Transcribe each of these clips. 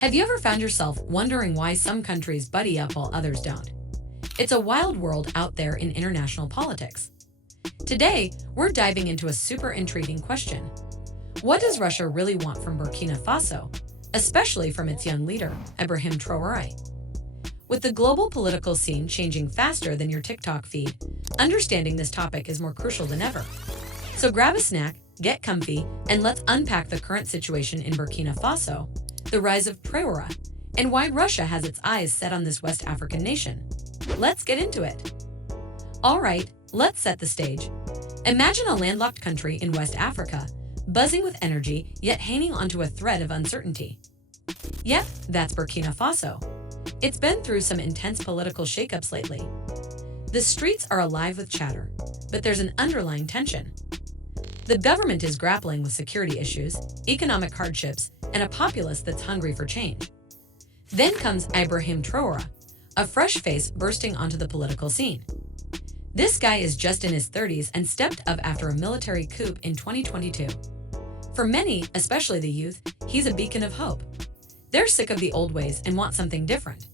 Have you ever found yourself wondering why some countries buddy up while others don't? It's a wild world out there in international politics. Today, we're diving into a super intriguing question. What does Russia really want from Burkina Faso, especially from its young leader, Ibrahim Traoré? With the global political scene changing faster than your TikTok feed, understanding this topic is more crucial than ever. So grab a snack, get comfy, and let's unpack the current situation in Burkina Faso, the rise of Traoré, and why Russia has its eyes set on this West African nation. Let's get into it. All right, let's set the stage. Imagine a landlocked country in West Africa, buzzing with energy yet hanging onto a thread of uncertainty. Yep, that's Burkina Faso. It's been through some intense political shakeups lately. The streets are alive with chatter, but there's an underlying tension. The government is grappling with security issues, economic hardships, and a populace that's hungry for change. Then comes Ibrahim Traoré, a fresh face bursting onto the political scene. This guy is just in his 30s and stepped up after a military coup in 2022. For many, especially the youth, he's a beacon of hope. They're sick of the old ways and want something different.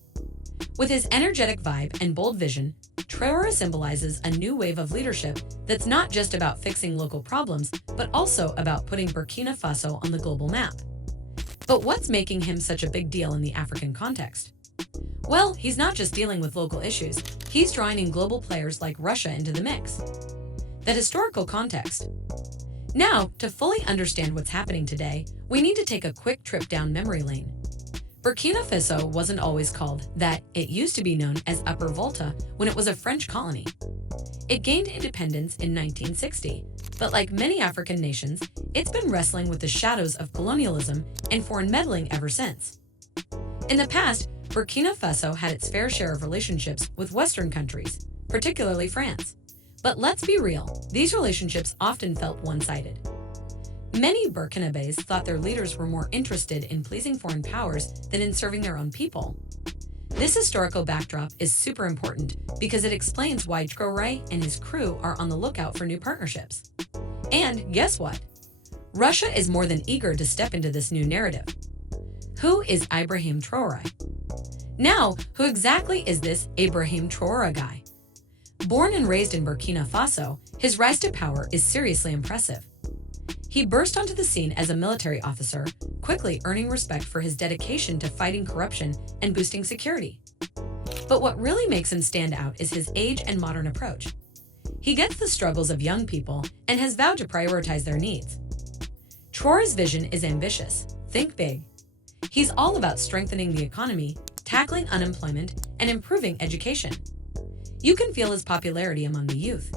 With his energetic vibe and bold vision, Traoré symbolizes a new wave of leadership that's not just about fixing local problems, but also about putting Burkina Faso on the global map. But what's making him such a big deal in the African context? Well, he's not just dealing with local issues, he's drawing in global players like Russia into the mix. That historical context. Now, to fully understand what's happening today, we need to take a quick trip down memory lane. Burkina Faso wasn't always called that. It used to be known as Upper Volta when it was a French colony. It gained independence in 1960, but like many African nations, it's been wrestling with the shadows of colonialism and foreign meddling ever since. In the past, Burkina Faso had its fair share of relationships with Western countries, particularly France. But let's be real, these relationships often felt one-sided. Many Burkinabés thought their leaders were more interested in pleasing foreign powers than in serving their own people. This historical backdrop is super important because it explains why Traoré and his crew are on the lookout for new partnerships. And guess what? Russia is more than eager to step into this new narrative. Who is Ibrahim Traoré? Now, who exactly is this Ibrahim Traoré guy? Born and raised in Burkina Faso, his rise to power is seriously impressive. He burst onto the scene as a military officer, quickly earning respect for his dedication to fighting corruption and boosting security. But what really makes him stand out is his age and modern approach. He gets the struggles of young people and has vowed to prioritize their needs. Traoré's vision is ambitious. Think big. He's all about strengthening the economy, tackling unemployment, and improving education. You can feel his popularity among the youth.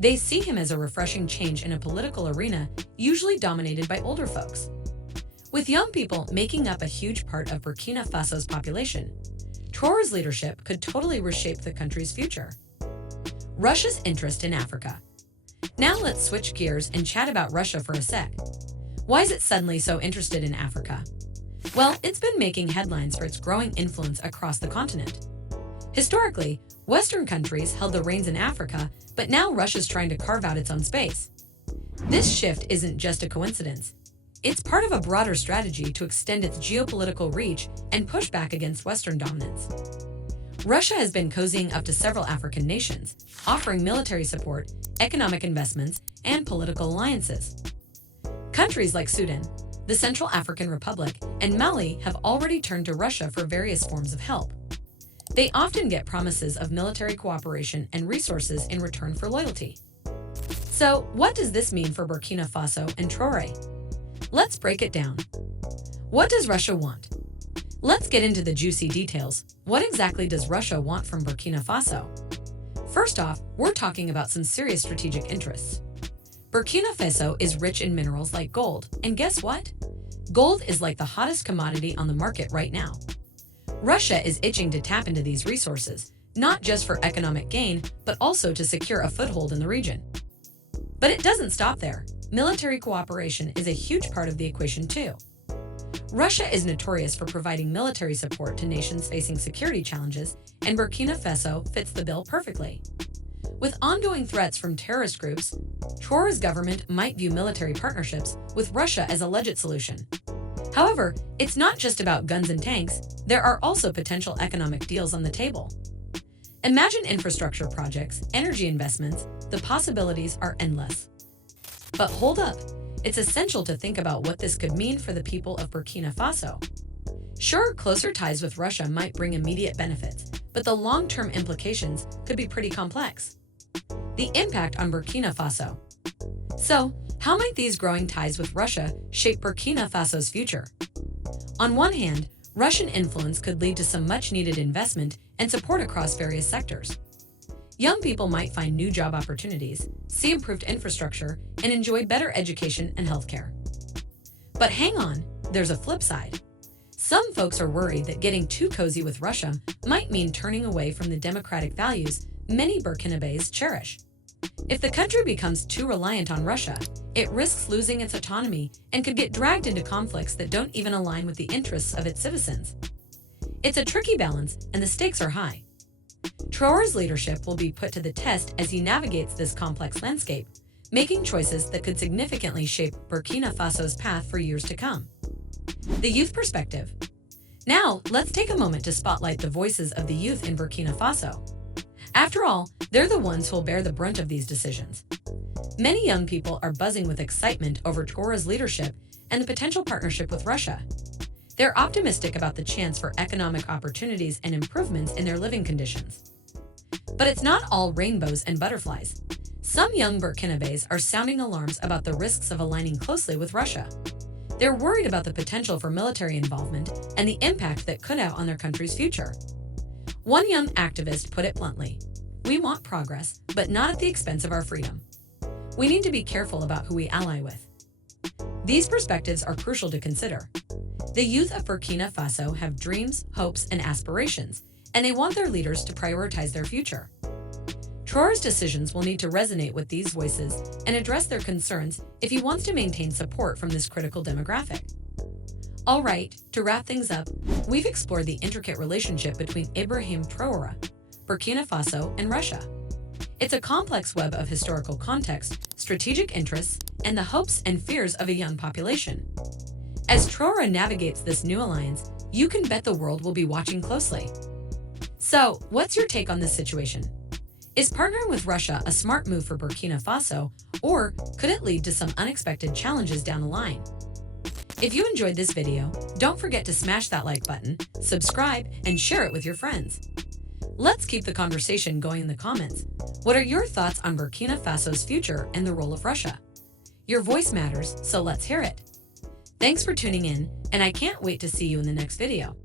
They see him as a refreshing change in a political arena usually dominated by older folks. With young people making up a huge part of Burkina Faso's population, Traoré's leadership could totally reshape the country's future. Russia's interest in Africa. Now let's switch gears and chat about Russia for a sec. Why is it suddenly so interested in Africa? Well, it's been making headlines for its growing influence across the continent. Historically, Western countries held the reins in Africa, but now Russia's trying to carve out its own space. This shift isn't just a coincidence. It's part of a broader strategy to extend its geopolitical reach and push back against Western dominance. Russia has been cozying up to several African nations, offering military support, economic investments, and political alliances. Countries like Sudan, the Central African Republic, and Mali have already turned to Russia for various forms of help. They often get promises of military cooperation and resources in return for loyalty. So, what does this mean for Burkina Faso and Traoré? Let's break it down. What does Russia want? Let's get into the juicy details. What exactly does Russia want from Burkina Faso? First off, we're talking about some serious strategic interests. Burkina Faso is rich in minerals like gold, and guess what? Gold is like the hottest commodity on the market right now. Russia is itching to tap into these resources, not just for economic gain, but also to secure a foothold in the region. But it doesn't stop there. Military cooperation is a huge part of the equation too. Russia is notorious for providing military support to nations facing security challenges, and Burkina Faso fits the bill perfectly. With ongoing threats from terrorist groups, Traoré's government might view military partnerships with Russia as a legit solution. However, it's not just about guns and tanks, there are also potential economic deals on the table. Imagine infrastructure projects, energy investments, the possibilities are endless. But hold up, it's essential to think about what this could mean for the people of Burkina Faso. Sure, closer ties with Russia might bring immediate benefits, but the long-term implications could be pretty complex. The impact on Burkina Faso. So, how might these growing ties with Russia shape Burkina Faso's future? On one hand, Russian influence could lead to some much-needed investment and support across various sectors. Young people might find new job opportunities, see improved infrastructure, and enjoy better education and healthcare. But hang on, there's a flip side. Some folks are worried that getting too cozy with Russia might mean turning away from the democratic values many Burkinabés cherish. If the country becomes too reliant on Russia, it risks losing its autonomy and could get dragged into conflicts that don't even align with the interests of its citizens. It's a tricky balance, and the stakes are high. Traor's leadership will be put to the test as he navigates this complex landscape, making choices that could significantly shape Burkina Faso's path for years to come. The youth perspective. Now, let's take a moment to spotlight the voices of the youth in Burkina Faso. After all, they're the ones who'll bear the brunt of these decisions. Many young people are buzzing with excitement over Traor's leadership and the potential partnership with Russia. They're optimistic about the chance for economic opportunities and improvements in their living conditions. But it's not all rainbows and butterflies. Some young Burkinabés are sounding alarms about the risks of aligning closely with Russia. They're worried about the potential for military involvement and the impact that could have on their country's future. One young activist put it bluntly, "We want progress, but not at the expense of our freedom. We need to be careful about who we ally with." These perspectives are crucial to consider. The youth of Burkina Faso have dreams, hopes, and aspirations, and they want their leaders to prioritize their future. Traor's decisions will need to resonate with these voices and address their concerns if he wants to maintain support from this critical demographic. All right, to wrap things up, we've explored the intricate relationship between Ibrahim Traoré, Burkina Faso, and Russia. It's a complex web of historical context, strategic interests, and the hopes and fears of a young population. As Traoré navigates this new alliance, you can bet the world will be watching closely. So, what's your take on this situation? Is partnering with Russia a smart move for Burkina Faso, or could it lead to some unexpected challenges down the line? If you enjoyed this video, don't forget to smash that like button, subscribe, and share it with your friends. Let's keep the conversation going in the comments. What are your thoughts on Burkina Faso's future and the role of Russia? Your voice matters, so let's hear it. Thanks for tuning in, and I can't wait to see you in the next video.